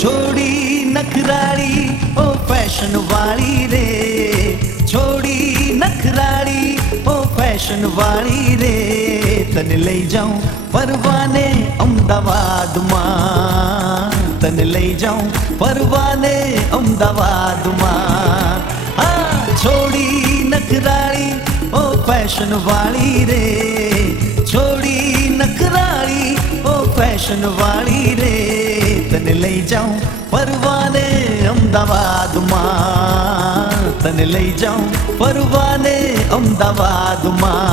छोड़ी नखराड़ी ओ फैशन वाली रे, छोड़ी नखराड़ी ओ फैशन वाली रे, तने लई जाऊं परवाने अमदावाद मां, तने लई जाऊं परवाने अमदावाद मां। हाँ छोड़ी नखराड़ी ओ फैशन वाली रे, छोड़ी नखराड़ी ओ फैशन वाली रे, तने लई जाऊं परवाने अमदावाद मां, तने लई जाऊं परवाने अमदावाद मां।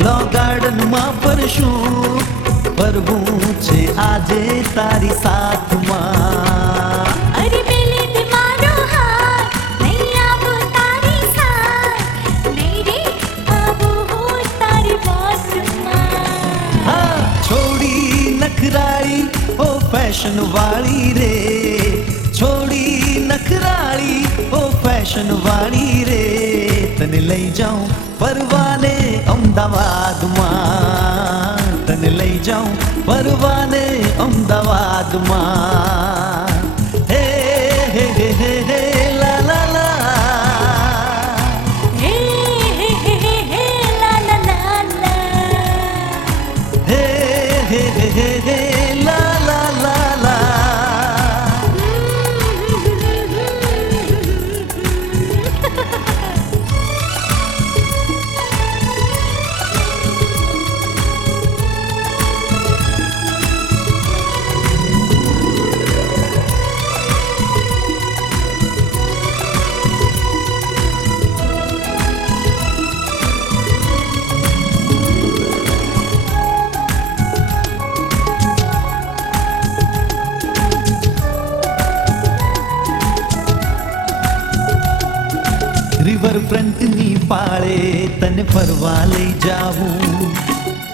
લો ગાર્ડન માં ફરશું, ફરવું છે આજે તારી સાથમાં। અરે પેલે તે મારો હાથ, નહીં આવું તારી સાથ, નહીં રે આવું હું તારી વાતમાં। હા છોડી નખરાળી ઓ ફેશન વાળી રે, છોડી નખરાળી ઓ ફેશન વાળી રે, તને લઈ જાઉં પરવાને અમદાવાદ માં, તને લઈ જાઉં પરવાને અમદાવાદ માં। હે હે હે હે હે લા લા લા, હે હે હે હે હે લા લા લા લા, હે હે હે હે હે લા લા લા લા। रिवर फ्रंट नी पाळे तने फरवा लई जाऊं,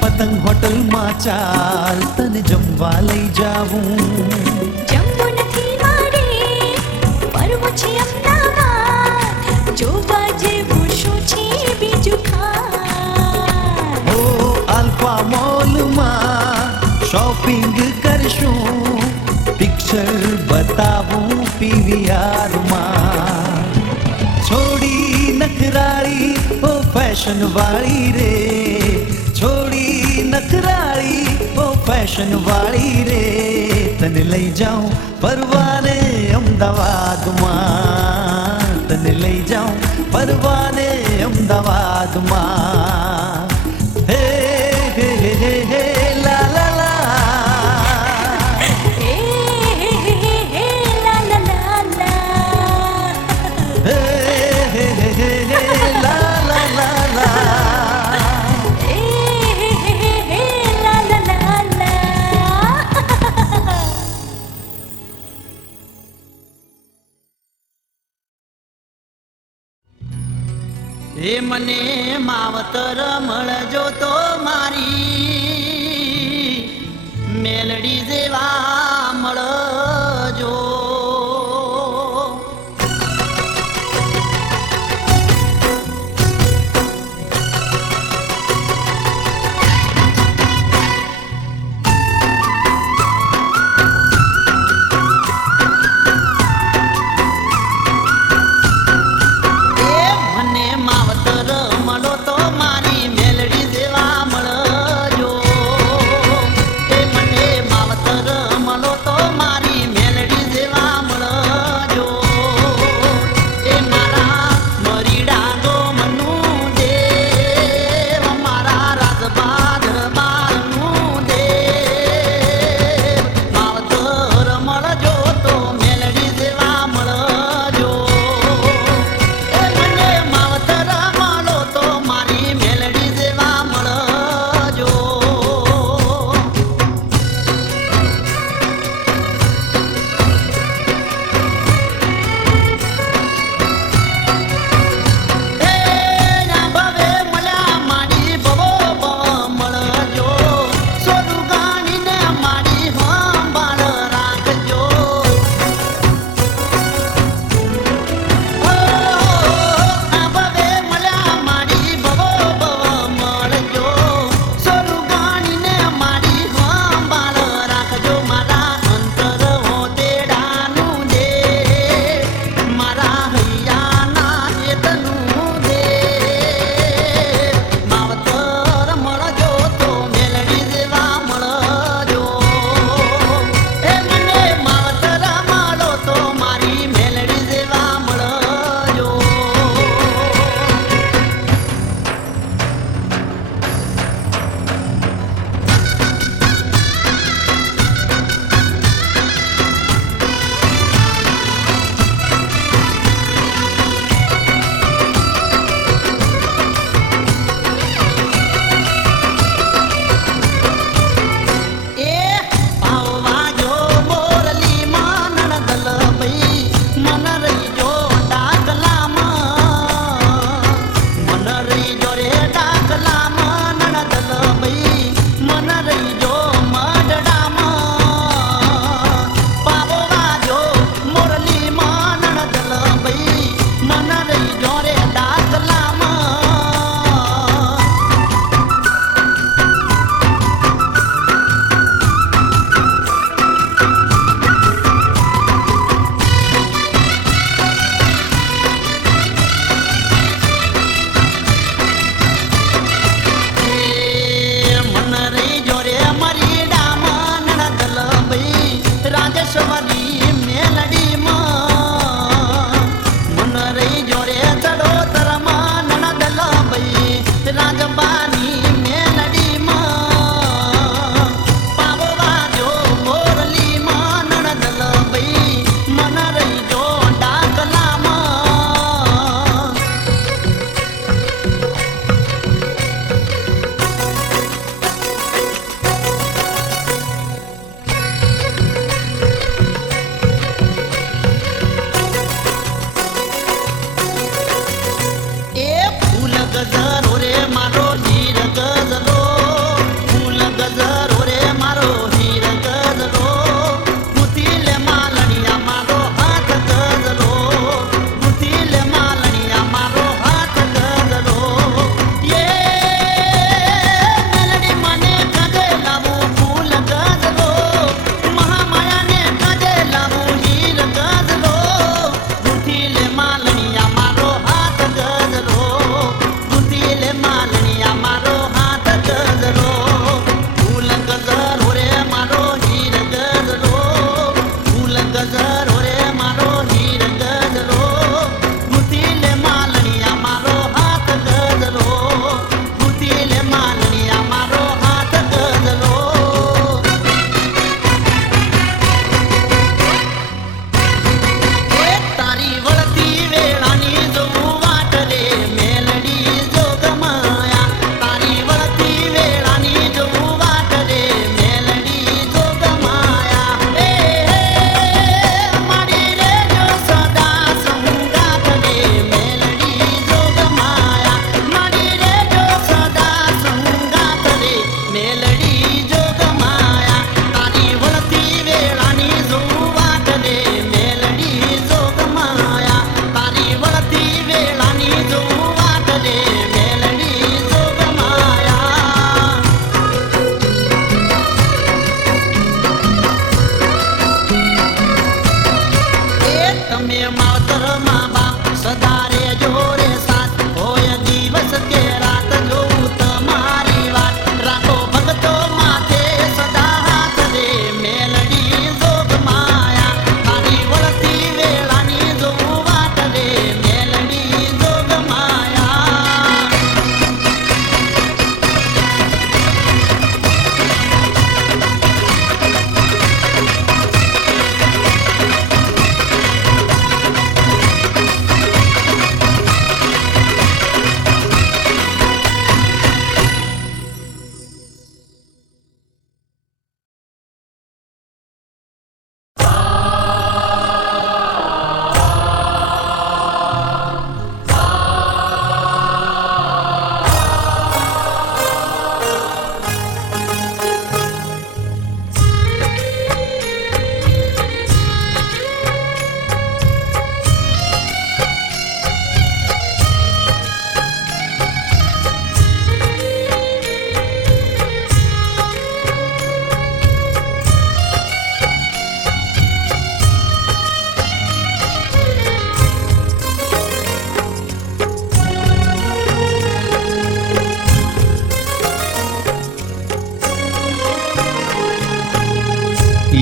पतंग होटल માં ચાલ તને જમવા લઈ જાઉં। જમવું નથી મારે, ફરવું છે અમદાવાદ, જોવા જેવું શું છે બીજું ખાસ। ઓ આલ્ફા મોલ માં શોપિંગ કરશું, પિક્ચર બતાવું પીવીઆર માં। छोड़ी नखराड़ी ओ फैशन वाली रे, छोड़ी नखराड़ी ओ फैशन वाली रे, तने लई जाऊं परवाने अमदावाद मां, तने लई जाऊं परवाने अमदावाद मां। हे हे हे हे हे ला ला ला, હે હે હે હે હે લા લા લા લા, हे हे हे हे हे ला ला ला ला, હે હે હે હે હે લા લા લા લા। એ મને માવતર મળજો તો મારી મેલડી જેવા મળજો। મારી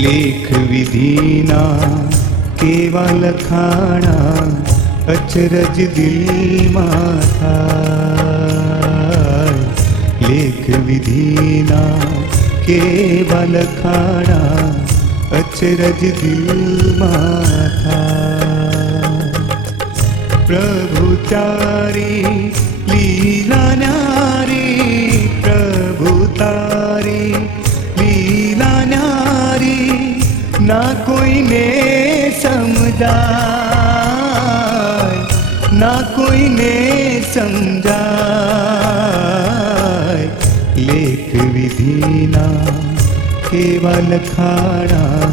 લેખ વિધિના કેવા લખાણા અચરજ દિલમાં થાય. લેખ વિધિના કેવા લખાણા અચરજ દિલમાં થાય. પ્રભુ તારી લીલા ન્યારી, પ્રભુ તારી લીલા ન્યારી, ના કોઈને સમજાય, ના કોઈને સમજાય. લેખ વિધિના કેવા લખાણા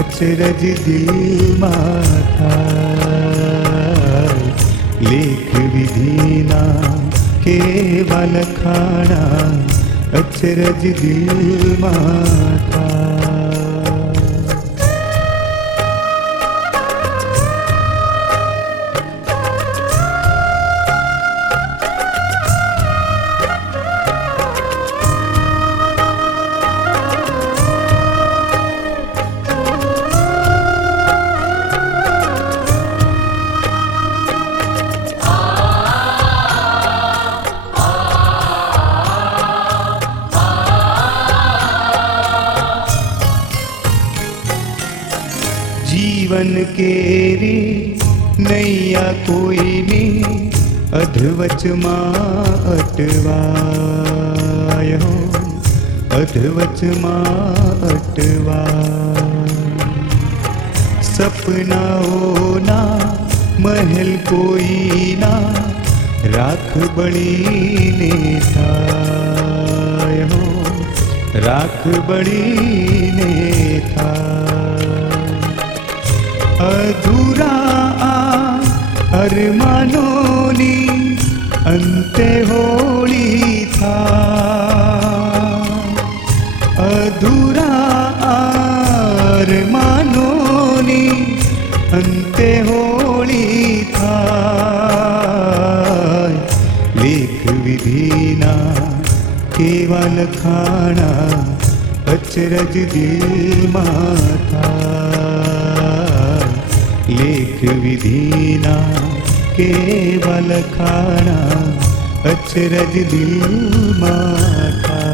અચરજ દિલમાં થાય. લેખ વિધિના કેવા લખાણા અચરજ દિલમાં થાય. જીવન કેરી નૈયા કોઈની અધવચમાં અટવાય, અધવચમાં અટવાય. સપનાઓના મહેલ કોઈના રાખ બળીને થાય, રાખ બળીને થાય. અધૂરા આ અરમાનોની અંતે હોળી થાય. અધૂરા આ અરમાનોની અંતે હોળી થાય. લેખ વિધિના કેવા લખાણા અચરજ દિલમાં થાય. લેખ વિધિના કેવા લખાણા અચરજ દિલમાં થાય.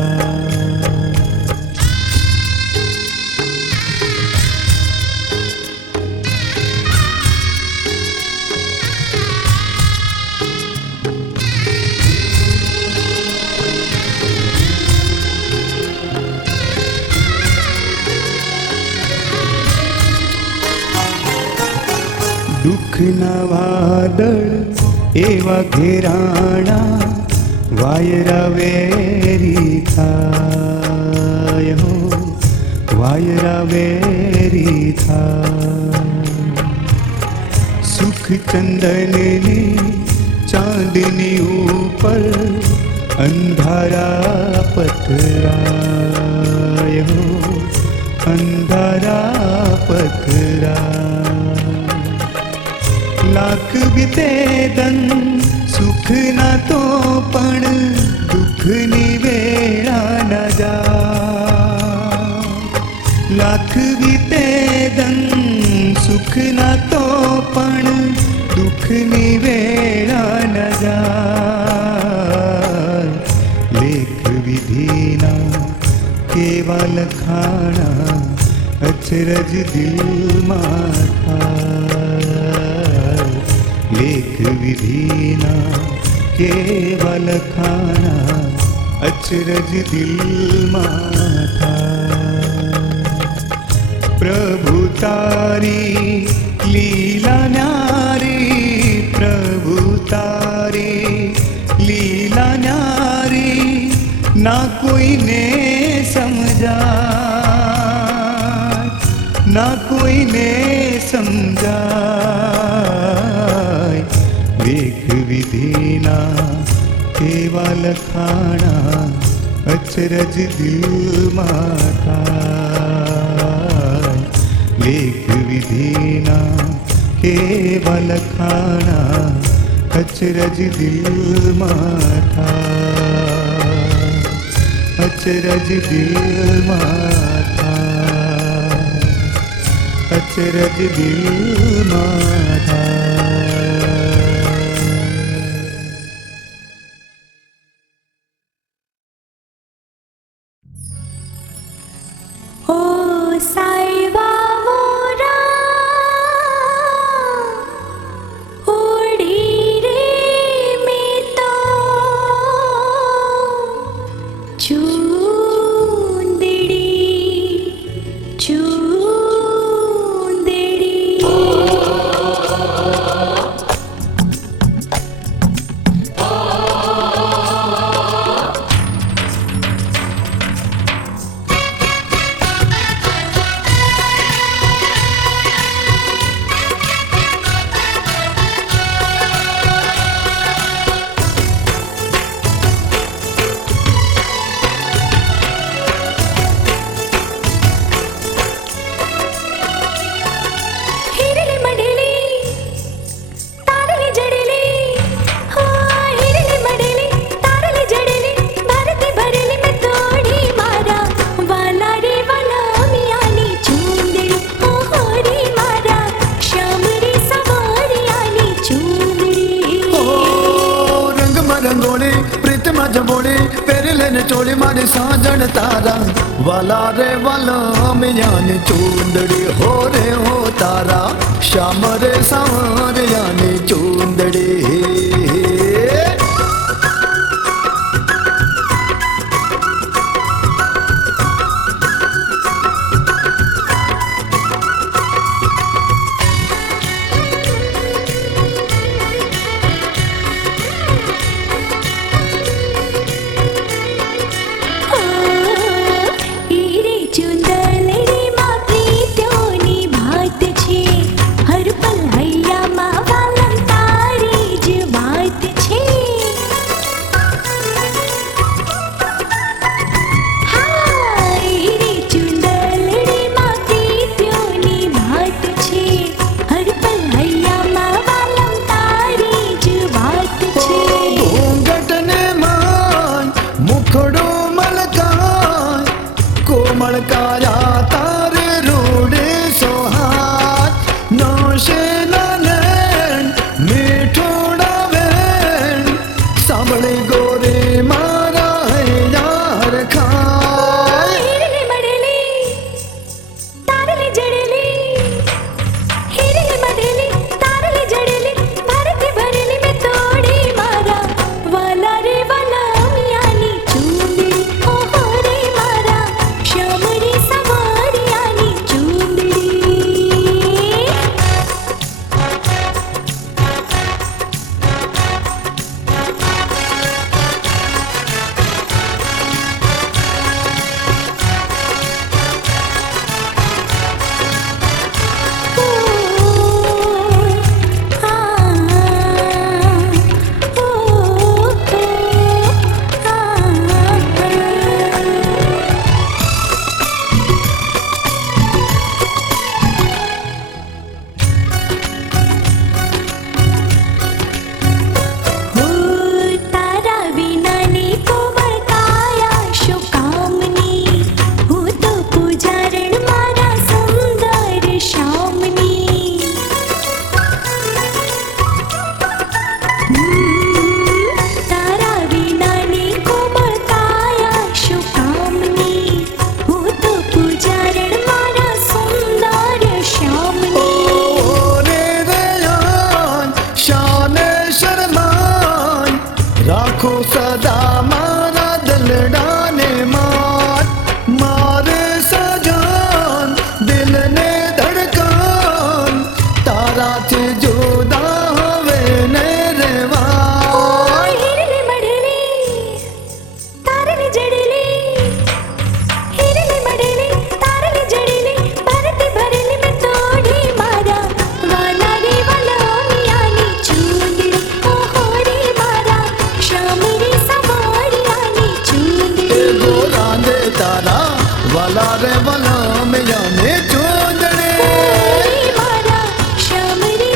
દુઃખના વાદળ એવા ઘેરાણા વાયરા વેરી થાય, વાયરા વેરી થાય. સુખ ચંદનની ચાંદની ઉપર અંધારા પથરાય, અંધારા પથરાય. લાખ વીતે દન સુખ ના તો પણ દુઃખની વેળા ન જા. લાખ વીતે દન સુખ ના તો પણ દુઃખની વેળા ન જા. લેખ વિધિના કેવા લખાણા અચરજ દિલમાં થાય. લેખ વિધિના કેવા લખાણા અચરજ દિલમાં થાય. પ્રભુ તારી લીલા ન્યારી, પ્રભુ તારી લીલા ન્યારી, ના કોઈને સમજાય, ના કોઈને સમજાય. લેખ વિધિના કેવા લખાણા અચરજ દિલમાં થાય. લેખ વિધિના કેવા લખાણા અચરજ દિલમાં થાય. અચરજ દિલમાં થાય. અચરજ દિલમાં થાય. ओ साईबा मोरा ओढ़ी रे में तो चूंदड़ी चूंदड़ी हिरली मढेली तारली जडेली हो हिरली मढेली तारली जडेली भरती भरली में तोड़ी मारा वाला रे वाला मियानी चूंदड़ी ओ होरी मारा श्याम रे सवारियानी चूंदड़ी रंग मरंगोली प्रीत मजबोली पेर लेने चोली मारी साजन तारा वाला रे वाला मियानी चूंदड़ी हो रे हो तारा श्याम रे सावरियानी चूंदड़ी. हीरे चुंदलड़ी માં પ્રીત્યોની ભાત છે હર પલ હૈયામાં વાલમ તારી જ વાત છે. હા હીરે ચુંદલડી માં પ્રીત્યોની ભાત છે હર પલ હૈયામાં વાલમ તારી જ વાત છે. ઘૂંઘટ ને માન મુખડો મલકાય કોમળ કાયા તારે રોડે સોહાય નોશે નયન મીઠોડા વેણ સાંભળી ગોરે મારા હૈયાર ખાય. हिरली मढेली तारली जडेली हिरली मढेली तारली जडेली भरती भरली में तोड़ी मारा वाला रे वाला मियानी चूंदड़ी ओ होरे मारा श्याम रे सवारियानी चूंदड़ी. તારા વિનાની કોમળ કાયા શું કામની હું તો પૂજારણ મારા સુંદર શ્યામની. તારા વિનાની કોમળ કાયા શું કામની હું તો પૂજારણ મારા સુંદર શ્યામની. ઓરે રયાન શાને શરમાન રાખો સદા મારા દલડાને માન મારે સજાન દિલને ધડકાન તારાથી જુદા હવે ને રેવાન. हिरली मढेली तारली जडेली हिरली मढेली तारली जडेली भरती भरली में तोड़ी मारा वाला रे वाला मियानी चूंदड़ी ओ होरी मारा श्याम रे सवारियानी चूंदड़ी. ગોરા દે તારા વાલા રે વાલા મિયાને ચૂંદડી. होरी मारा श्याम रे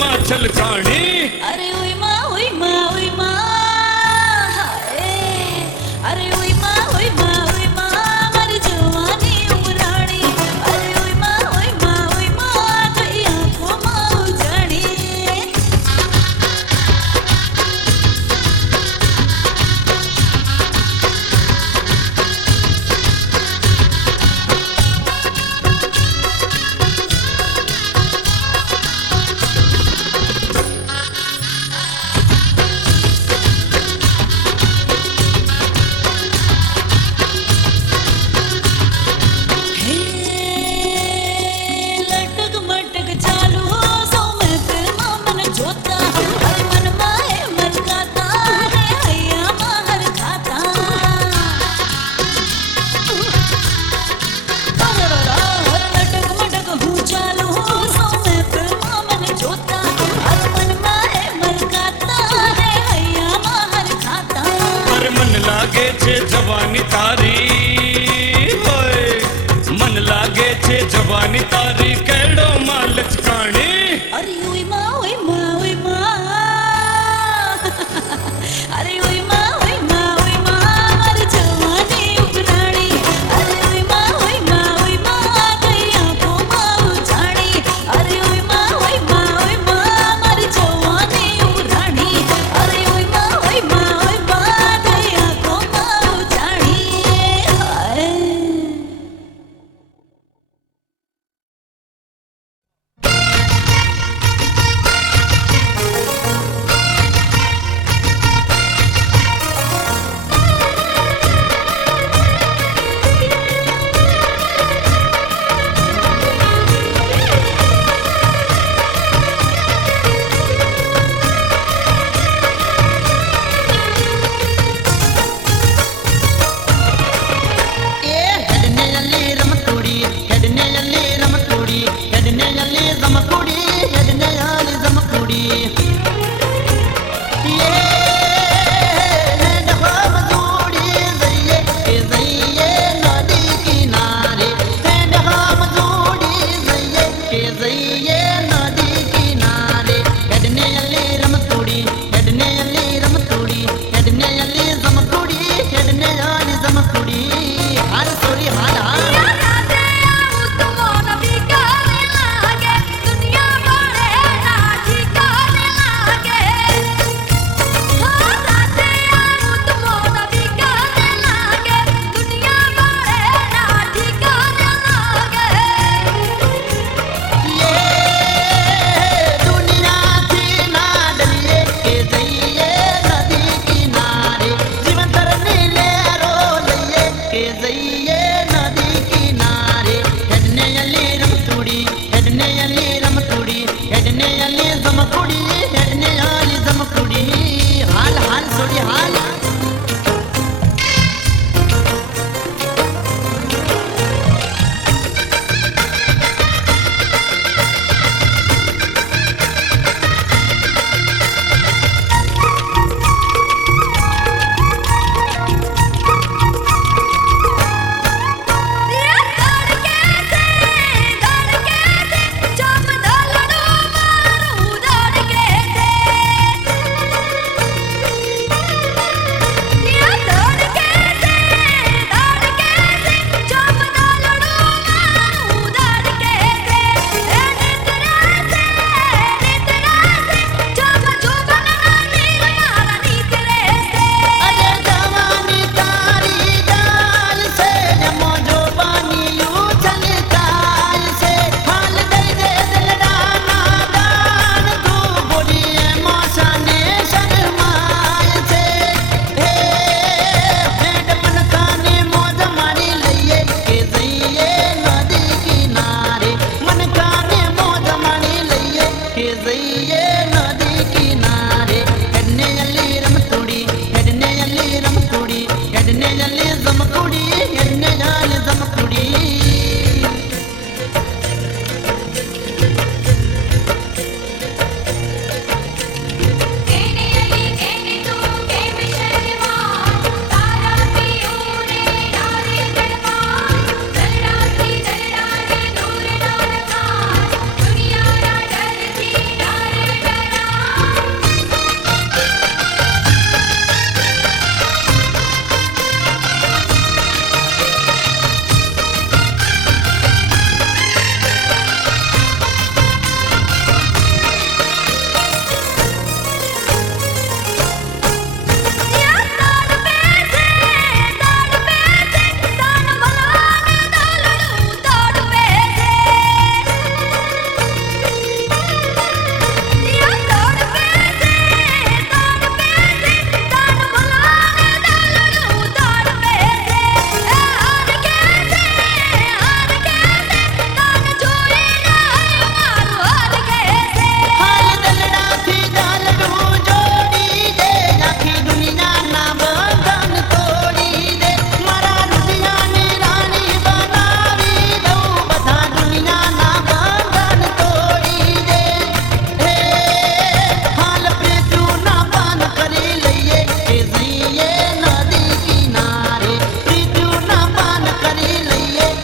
માં છલકાણી અરે ઓય માં હાય. અરે ઓય માં મારી જવાની ઉમરાણી. અરે ઓય માં થઈ આંખોમાં ઉજાણી. લટક મટક ચાલુ સૌ મહેફિલમાં મને જોતા. અરે મનમાં એ મલકાતા ને હૈયામાં હરખાતા. લટક મટક હું ચાલુ સૌ મહેફિલમાં મને જોતા. અરે મનમાં એ મલકાતા ને હૈયામાં હરખાતા. અરે મન લાગે છે જવાની તારી હોય મન લાગે છે જવાની તારી કેડો માં લચકાણી અરે ઓય માં અરે ઓય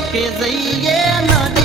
કે જઈએ ન